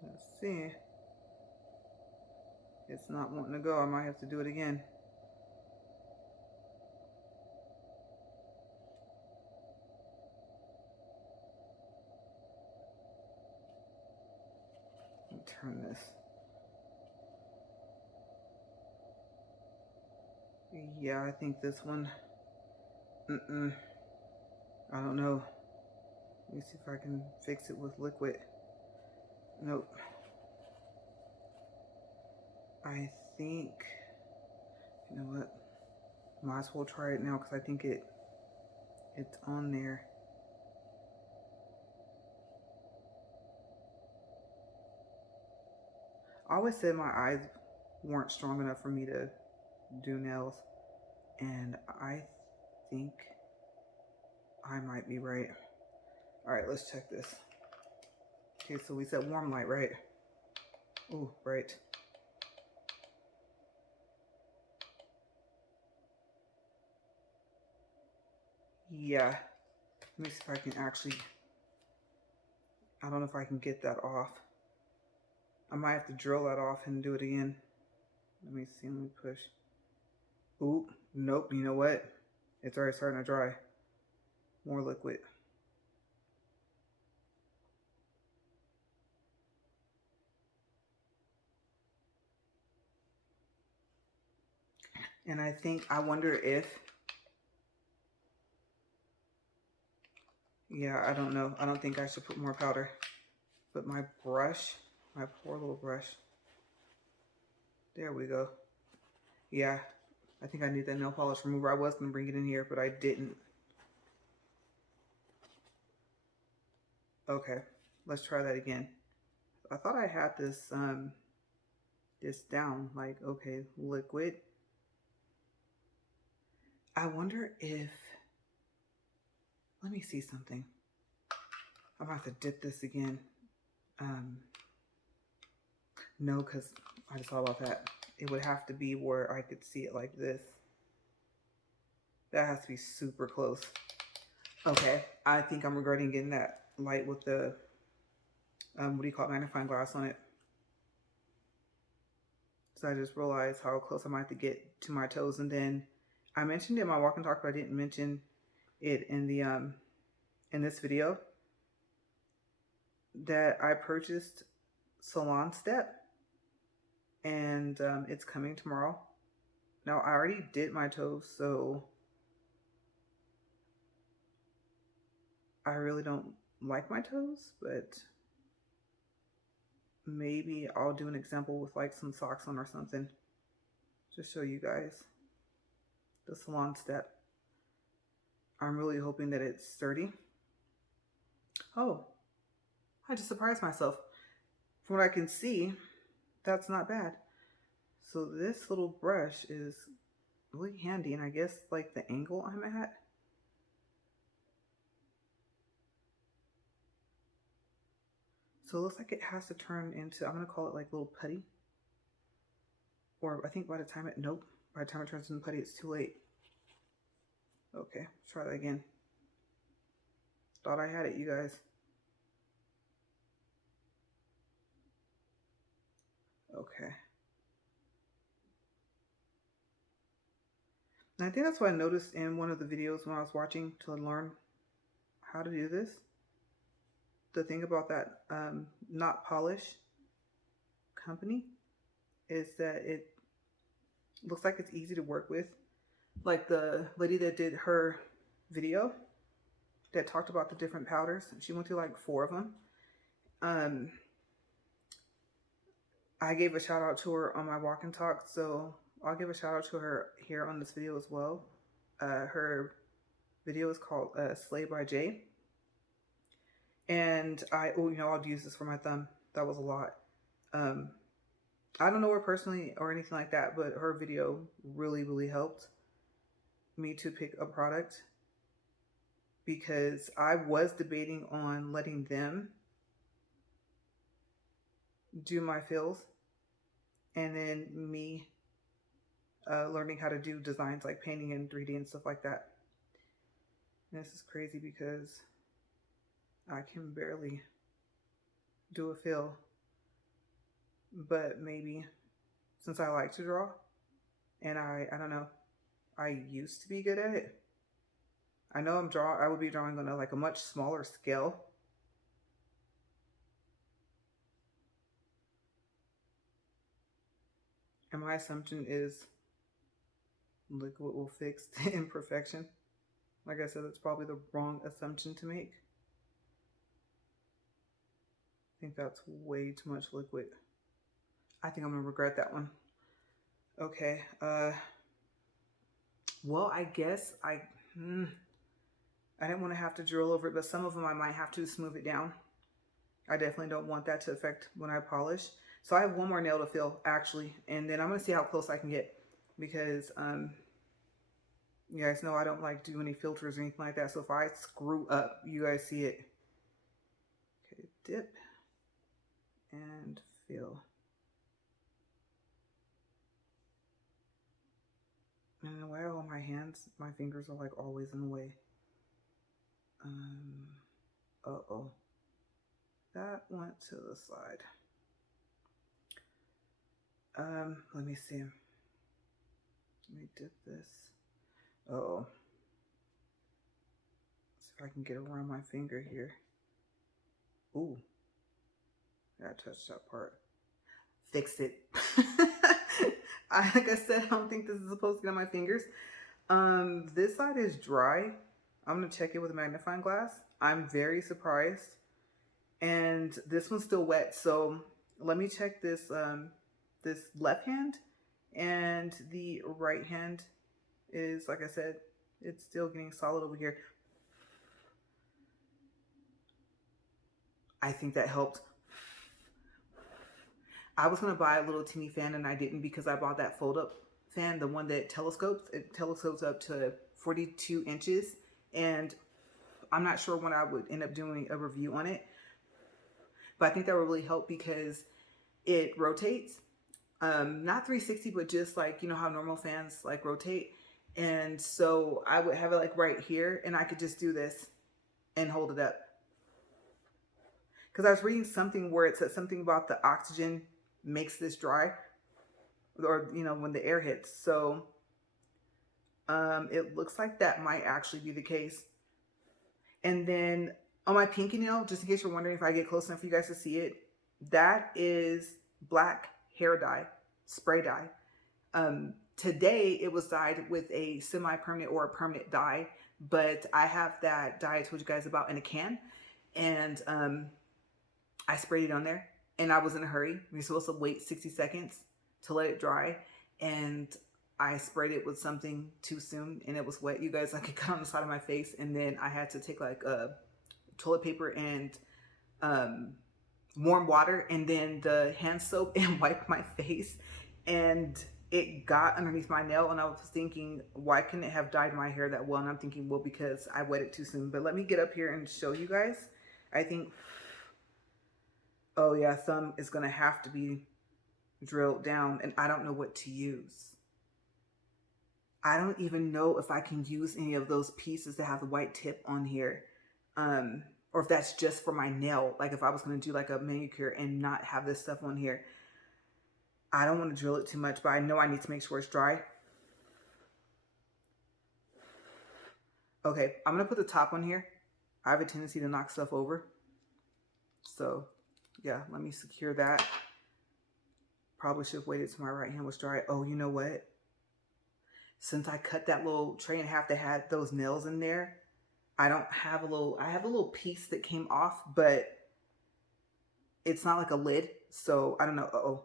Let's see. It's not wanting to go. I might have to do it again. Let me turn this. Yeah, I think this one. I don't know. Let me see if I can fix it with liquid. Nope. I think, you know what? Might as well try it now because I think it's on there. I always said my eyes weren't strong enough for me to do nails, and I think I might be right. All right, let's check this. Okay, so we said warm light, right? Ooh, right. Yeah. Let me see if I can actually, I don't know if I can get that off. I might have to drill that off and do it again. Let me see, let me push. Ooh, nope, you know what? It's already starting to dry. More liquid. And I think, I wonder if, yeah, I don't know. I don't think I should put more powder. But my brush, my poor little brush. There we go. Yeah, I think I need that nail polish remover. I was going to bring it in here, but I didn't. Okay, let's try that again. I thought I had this this down, like, okay, liquid. I wonder if, let me see something. I'm about to dip this again. No, because I just thought about that. It would have to be where I could see it like this. That has to be super close. Okay, I think I'm regretting getting that light with the, what do you call it, magnifying glass on it. So I just realized how close I might have to get to my toes. And then I mentioned it in my walk and talk, but I didn't mention it in the in this video that I purchased Salon Step, and it's coming tomorrow. Now I already did my toes, so I really don't like my toes, but maybe I'll do an example with like some socks on or something to show you guys the Salon Step. I'm really hoping that it's sturdy. Oh, I just surprised myself. From what I can see, that's not bad. So this little brush is really handy, and I guess like the angle I'm at, So it looks like it has to turn into, I'm going to call it like little putty. Or I think by the time nope. By the time it turns into putty, it's too late. Okay, try that again. Thought I had it, you guys. Okay. And I think that's what I noticed in one of the videos when I was watching to learn how to do this. The thing about that Not Polish company is that it looks like it's easy to work with. Like the lady that did her video that talked about the different powders, she went through like 4 of them. I gave a shout out to her on my walk and talk, so I'll give a shout out to her here on this video as well. Her video is called Slay by Jay. And I'll use this for my thumb. That was a lot. I don't know her personally or anything like that, but her video really, really helped me to pick a product, because I was debating on letting them do my fills and then me learning how to do designs like painting in 3D and stuff like that. And this is crazy because I can barely do a fill, but maybe since I like to draw and I don't know, I used to be good at it. I know I would be drawing on a much smaller scale. And my assumption is liquid will fix the imperfection. Like I said, that's probably the wrong assumption to make. I think that's way too much liquid. I think I'm gonna regret that one. Okay, well, I guess I didn't want to have to drill over it, but some of them I might have to smooth it down. I definitely don't want that to affect when I polish. So I have one more nail to fill actually, and then I'm gonna see how close I can get, because you guys know I don't like do any filters or anything like that. So if I screw up, you guys see it. Okay, dip and fill. And why are all my fingers are like always in the way. Uh-oh. That went to the side. Let me see. Let me dip this. Uh-oh. See if I can get around my finger here. Ooh. Gotta touch that part. Fixed it. Like I said, I don't think this is supposed to get on my fingers. This side is dry. I'm gonna check it with a magnifying glass. I'm very surprised. And this one's still wet, so let me check this this left hand, and the right hand is, like I said, it's still getting solid over here. I think that helped. I was gonna buy a little teeny fan and I didn't, because I bought that fold up fan, the one that telescopes. It telescopes up to 42 inches, and I'm not sure when I would end up doing a review on it, but I think that would really help because it rotates. Not 360, but just like, you know how normal fans like rotate. And so I would have it like right here, and I could just do this and hold it up. Because I was reading something where it said something about the oxygen makes this dry, or when the air hits. So it looks like that might actually be the case. And then on my pinky nail, just in case you're wondering if I get close enough for you guys to see it, that is black hair dye, spray dye. Today it was dyed with a semi-permanent or a permanent dye, but I have that dye I told you guys about in a can, and I sprayed it on there, and I was in a hurry. You're supposed to wait 60 seconds to let it dry, and I sprayed it with something too soon, and it was wet. You guys, like, it got on the side of my face, and then I had to take like a toilet paper and warm water and then the hand soap and wipe my face, and it got underneath my nail, and I was thinking, why couldn't it have dyed my hair that well? And I'm thinking, well, because I wet it too soon. But let me get up here and show you guys. I think Oh yeah, some is gonna have to be drilled down, and I don't know what to use. I don't even know if I can use any of those pieces that have the white tip on here. Um, or if that's just for my nail. Like if I was gonna do like a manicure and not have this stuff on here. I don't want to drill it too much, but I know I need to make sure it's dry. Okay, I'm gonna put the top on here. I have a tendency to knock stuff over. So yeah, let me secure that. Probably should have waited till my right hand was dry. Oh, you know what? Since I cut that little tray in half that had those nails in there, I don't have a little, I have a little piece that came off, but it's not like a lid. So I don't know. Uh-oh.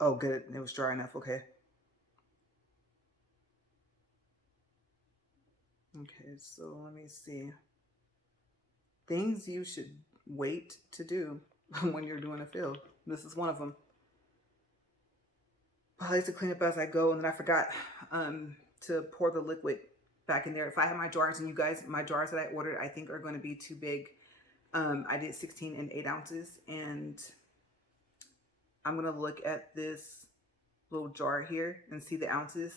Oh, good. It was dry enough. Okay. Okay, so let me see. Things you should wait to do when you're doing a fill. This is one of them. I like to clean up as I go, and then I forgot to pour the liquid back in there. If I have my jars, and you guys, my jars that I ordered, I think are going to be too big. I did 16 and 8 ounces, and I'm going to look at this little jar here and see the ounces.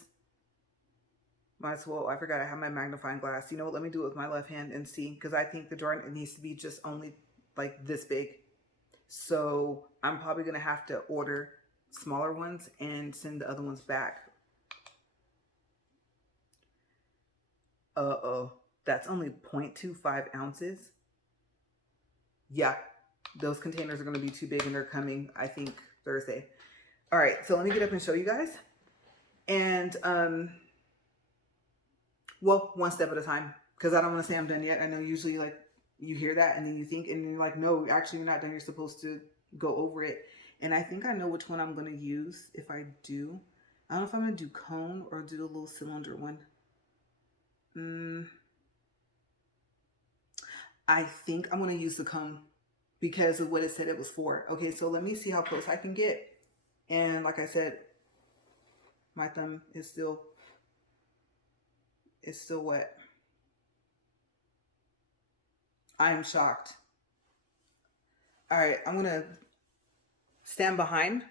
Might as well, I forgot I have my magnifying glass. You know what, let me do it with my left hand and see, because I think the jar it needs to be just only like this big. So I'm probably going to have to order smaller ones and send the other ones back. Uh-oh, that's only 0.25 ounces. Yeah, those containers are going to be too big, and they're coming, I think, Thursday. All right, so let me get up and show you guys. And, well, one step at a time, because I don't want to say I'm done yet. I know usually, like, you hear that, and then you think, and then you're like, no, actually, you're not done. You're supposed to go over it. And I think I know which one I'm going to use if I do. I don't know if I'm going to do cone or do the little cylinder one. I think I'm going to use the cone because of what it said it was for. Okay, so let me see how close I can get. And like I said, my thumb is still wet. I am shocked. All right, I'm going to stand behind.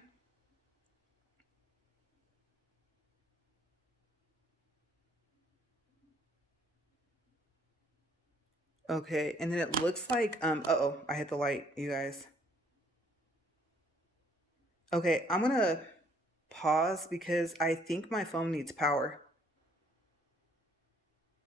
Okay, and then it looks like, uh-oh, I hit the light, you guys. Okay, I'm going to pause because I think my phone needs power.